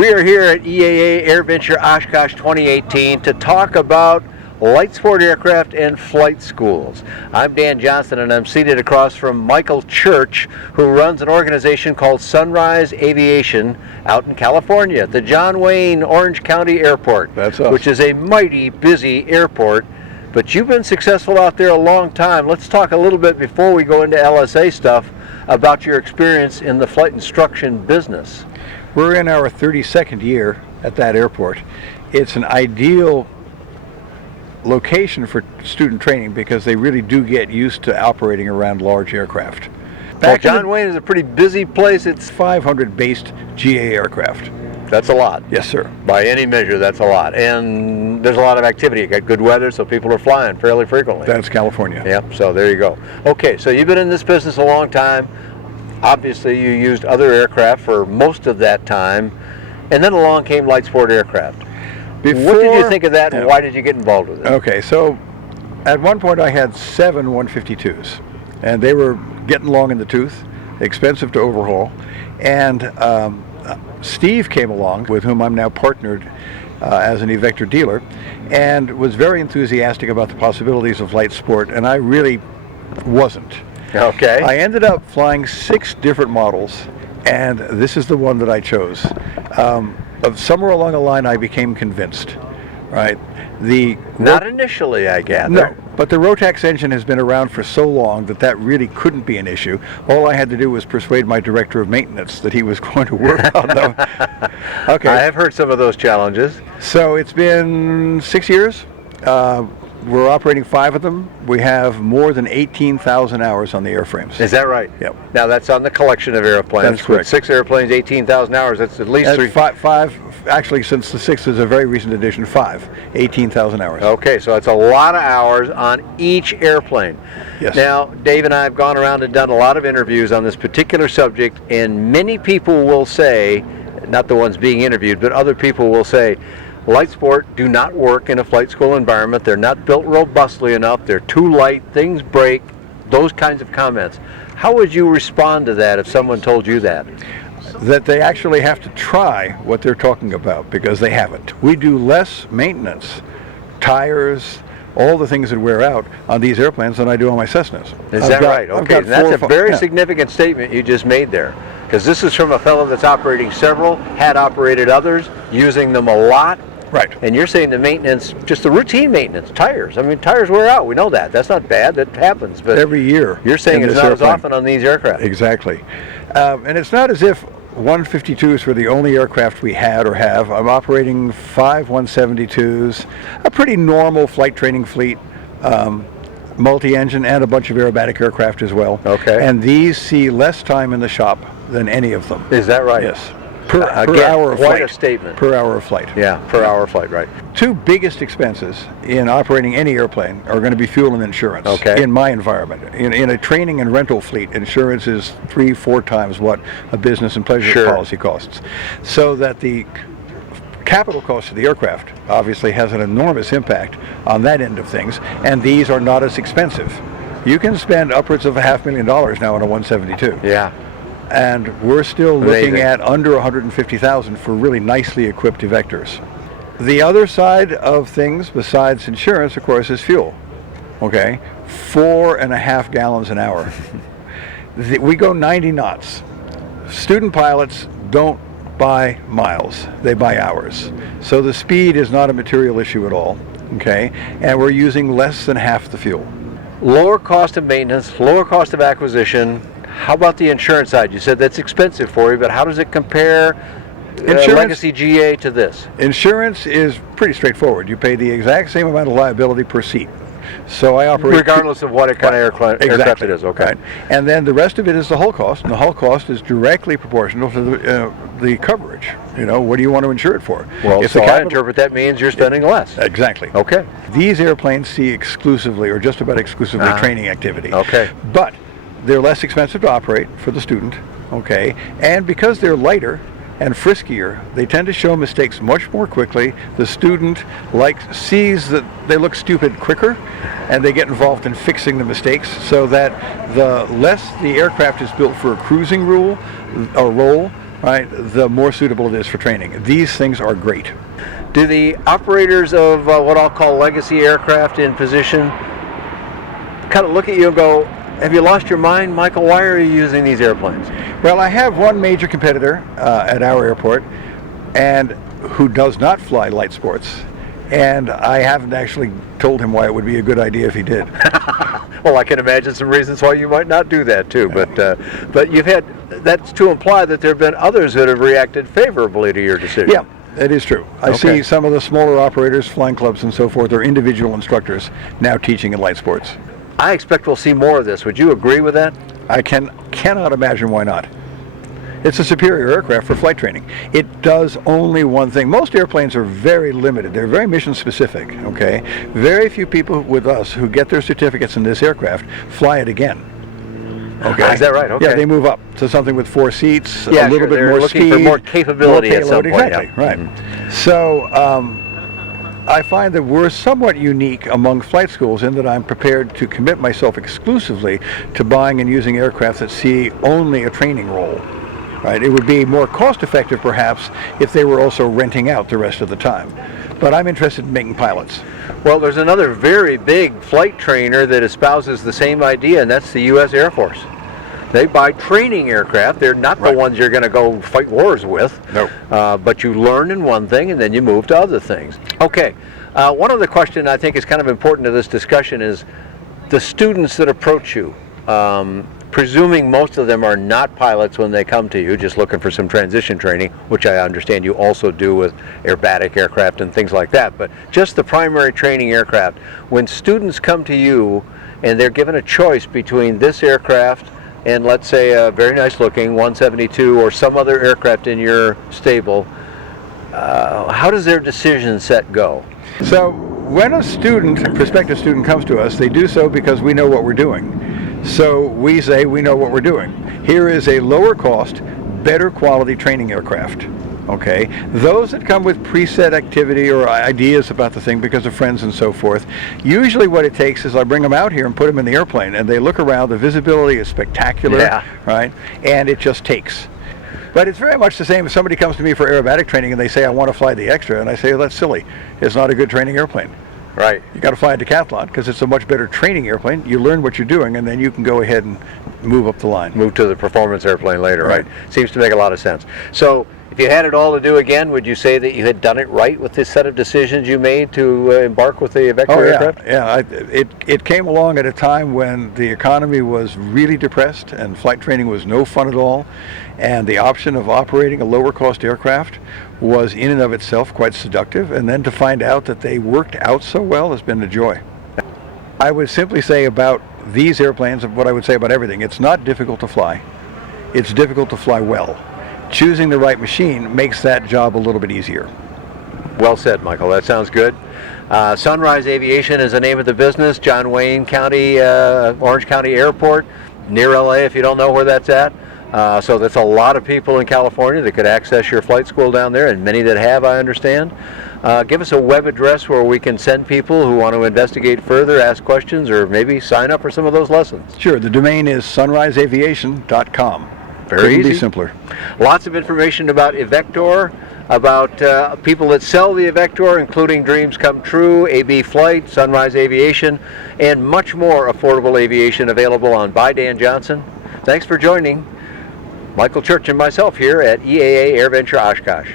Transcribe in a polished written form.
We are here at EAA AirVenture Oshkosh 2018 to talk about light sport aircraft and flight schools. I'm Dan Johnson, and I'm seated across from Michael Church, who runs an organization called Sunrise Aviation out in California at the John Wayne Orange County Airport. That's us. Which is a mighty busy airport. But you've been successful out there a long time. Let's talk a little bit before we go into LSA stuff about your experience in the flight instruction business. We're in our 32nd year at that airport. It's an ideal location for student training because they really do get used to operating around large aircraft. Well, John Wayne is a pretty busy place. It's 500 based GA aircraft. That's a lot. Yes, sir. By any measure, that's a lot. And there's a lot of activity. You got good weather, so people are flying fairly frequently. That's California. Yep, so there you go. Okay, so you've been in this business a long time. Obviously, you used other aircraft for most of that time. And then along came light sport aircraft. What did you think of that, and why did you get involved with it? Okay, so at one point I had 7 152s, and they were getting long in the tooth, expensive to overhaul, and Steve came along, with whom I'm now partnered as an Evektor dealer, and was very enthusiastic about the possibilities of light sport, and I really wasn't. Okay. I ended up flying 6 different models, and this is the one that I chose. Somewhere along the line, I became convinced, right? Not initially, I gather. No, but the Rotax engine has been around for so long that really couldn't be an issue. All I had to do was persuade my director of maintenance that he was going to work on them. Okay. I have heard some of those challenges. So it's been 6 years. We're operating 5 of them. We have more than 18,000 hours on the airframes. Is that right? Yep. Now that's on the collection of airplanes. That's correct. With 6 airplanes, 18,000 hours. That's at least 3. Five, actually, since the 6 is a very recent addition, 18,000 hours. Okay, so it's a lot of hours on each airplane. Yes. Now, Dave and I have gone around and done a lot of interviews on this particular subject, and many people will say, not the ones being interviewed, but other people will say, light sport do not work in a flight school environment. They're not built robustly enough. They're too light. Things break. Those kinds of comments. How would you respond to that if someone told you that? That they actually have to try what they're talking about, because they haven't. We do less maintenance, tires, all the things that wear out on these airplanes than I do on my Cessnas. Is that right? Okay, that's a very significant statement you just made there. Because this is from a fellow that's operating several, had operated others, using them a lot. Right. And you're saying the maintenance, just the routine maintenance, tires. I mean, tires wear out. We know that. That's not bad. That happens. But every year. You're saying it's not as often on these aircraft. Exactly. And it's not as if 152s were the only aircraft we had or have. I'm operating 5 172s, a pretty normal flight training fleet, multi-engine, and a bunch of aerobatic aircraft as well. Okay. And these see less time in the shop than any of them. Is that right? Yes. Per Again, hour of quite flight. a statement. Per hour of flight. Yeah, per hour of flight, right. 2 biggest expenses in operating any airplane are going to be fuel and insurance. Okay. In my environment. In a training and rental fleet, insurance is 3-4 times what a business and pleasure policy costs. So that the capital cost of the aircraft obviously has an enormous impact on that end of things, and these are not as expensive. You can spend upwards of $500,000 now on a 172. Yeah. And we're still looking at under $150,000 for really nicely equipped Evektors. The other side of things, besides insurance, of course, is fuel. Okay, 4.5 gallons an hour. We go 90 knots. Student pilots don't buy miles; they buy hours. So the speed is not a material issue at all. Okay, and we're using less than half the fuel. Lower cost of maintenance, lower cost of acquisition. How about the insurance side? You said that's expensive for you, but how does it compare legacy GA to this? Insurance is pretty straightforward. You pay the exact same amount of liability per seat. So I operate... Regardless of what kind of aircraft it is, okay. Right. And then the rest of it is the hull cost, and the hull cost is directly proportional to the coverage. You know, what do you want to insure it for? Well, so I interpret that means you're spending less. Exactly. Okay. These airplanes see exclusively, or just about exclusively, training activity. Okay. But they're less expensive to operate for the student, okay? And because they're lighter and friskier, they tend to show mistakes much more quickly. The student sees that they look stupid quicker, and they get involved in fixing the mistakes, so that the less the aircraft is built for a cruising role, right, the more suitable it is for training. These things are great. Do the operators of what I'll call legacy aircraft in position kind of look at you and go, have you lost your mind, Michael? Why are you using these airplanes? Well, I have one major competitor at our airport, and who does not fly light sports, and I haven't actually told him why it would be a good idea if he did. Well, I can imagine some reasons why you might not do that too, but you've had, that's to imply that there have been others that have reacted favorably to your decision. Yeah, that is true. I see some of the smaller operators, flying clubs and so forth, or individual instructors now teaching in light sports. I expect we'll see more of this. Would you agree with that? I cannot imagine why not. It's a superior aircraft for flight training. It does only one thing. Most airplanes are very limited. They're very mission specific, okay? Very few people with us who get their certificates in this aircraft fly it again. Okay. Is that right? Okay. Yeah, they move up to something with 4 seats, yeah, a little bit more looking speed, for more capability more at some payload. point. Exactly, Yeah. right. Mm-hmm. So I find that we're somewhat unique among flight schools in that I'm prepared to commit myself exclusively to buying and using aircraft that see only a training role. Right? It would be more cost effective perhaps if they were also renting out the rest of the time. But I'm interested in making pilots. Well, there's another very big flight trainer that espouses the same idea, and that's the U.S. Air Force. They buy training aircraft. They're not the ones you're going to go fight wars with. No. But you learn in one thing and then you move to other things. Okay. One other question I think is kind of important to this discussion is the students that approach you. Presuming most of them are not pilots when they come to you, just looking for some transition training, which I understand you also do with Aerobatic aircraft and things like that, but just the primary training aircraft. When students come to you and they're given a choice between this aircraft and let's say a very nice looking 172 or some other aircraft in your stable, how does their decision set go? So when a student, a prospective student comes to us, they do so because we know what we're doing. So we say we know what we're doing. Here is a lower cost, better quality training aircraft. Okay, those that come with preset activity or ideas about the thing because of friends and so forth, usually what it takes is I bring them out here and put them in the airplane and they look around, the visibility is spectacular, right, and it just takes. But it's very much the same if somebody comes to me for aerobatic training and they say I want to fly the Extra, and I say, well, that's silly, it's not a good training airplane. Right. You got to fly a Decathlon because it's a much better training airplane. You learn what you're doing and then you can go ahead and move up the line. Move to the performance airplane later, right? Seems to make a lot of sense. So if you had it all to do again, would you say that you had done it right with this set of decisions you made to embark with the Evektor aircraft? Yeah. It came along at a time when the economy was really depressed and flight training was no fun at all, and the option of operating a lower cost aircraft was in and of itself quite seductive, and then to find out that they worked out so well has been a joy. I would simply say about these airplanes, what I would say about everything, it's not difficult to fly. It's difficult to fly well. Choosing the right machine makes that job a little bit easier. Well said, Michael. That sounds good. Sunrise Aviation is the name of the business. John Wayne County, Orange County Airport, near LA if you don't know where that's at. So that's a lot of people in California that could access your flight school down there, and many that have, I understand. Give us a web address where we can send people who want to investigate further, ask questions, or maybe sign up for some of those lessons. Sure. The domain is sunriseaviation.com. Couldn't be simpler. Lots of information about Evektor, about people that sell the Evektor, including Dreams Come True, AB Flight, Sunrise Aviation, and much more affordable aviation available on By Dan Johnson. Thanks for joining Michael Church and myself here at EAA AirVenture Oshkosh.